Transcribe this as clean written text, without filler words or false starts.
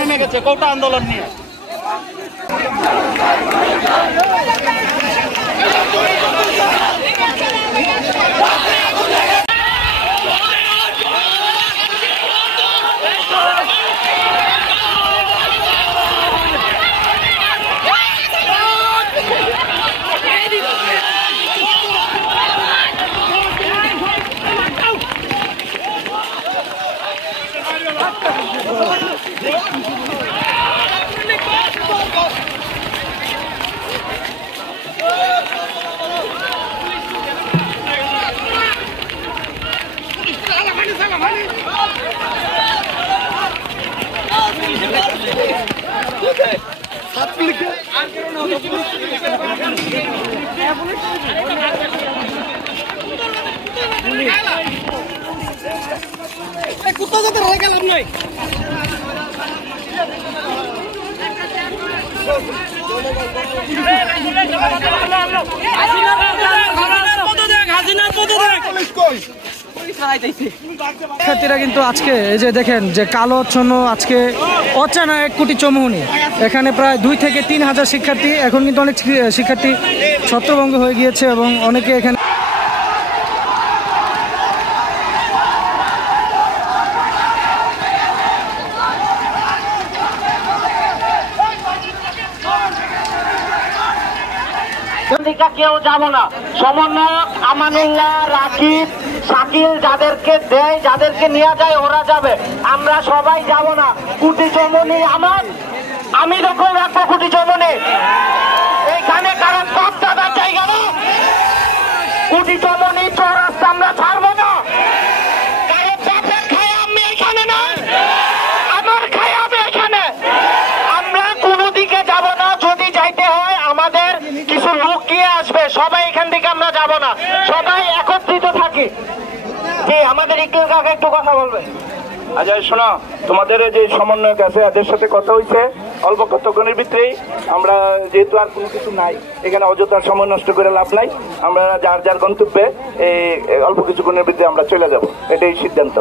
নেমে গেছে কোটা আন্দোলন নিয়ে। কুত্তা যাতে রয়ে গেলাম নয় শিক্ষার্থীরা কিন্তু আজকে এই যে দেখেন যে কালোচ্ছন্ন আজকে অচেনা 1 কোটি চৌমুহনী, এখানে প্রায় 2 থেকে 3 হাজার শিক্ষার্থী। এখন কিন্তু অনেক শিক্ষার্থী ছত্রভঙ্গ হয়ে গিয়েছে এবং অনেকে এখানে কেউ যাব না। সমন্বয়ক আমানুল্লাহ, রাকিব, শাকিল যাদেরকে দেয়, যাদেরকে নিয়ে যায় ওরা যাবে, আমরা সবাই যাব না। কুটি চৌমুহনী আমার, আমি যখন রাখবো কুটি চৌমুহনী এইখানে কারণ বাপ দাদার জায়গা না। কুটি চৌমুহনী চৌরাস্তা আমরা ছাড়বো না। কারণ বাপের খায় আমি এখানে না, আমার খায় আমি এখানে। আমরা কোনো দিকে যাব না। যদি যাইতে হয় আমাদের কিছু লোক গিয়ে আসবে, সবাই এখান থেকে আমরা যাব না, সবাই একত্রিত থাকি। জি, আমাদের ইকবাল কাকা একটু কথা বলবে। আচ্ছা শোনো, তোমাদের যে সমন্বয়ক আছে এদের সাথে কথা হয়েছে, অল্প কতক্ষণের ভিতরেই আমরা, যেহেতু আর কোনো কিছু নাই এখানে, অযথার সময় নষ্ট করে লাভ নাই, আমরা যার যার গন্তব্যে এই অল্প কিছুক্ষণের ভিতরে আমরা চলে যাব, এটাই সিদ্ধান্ত।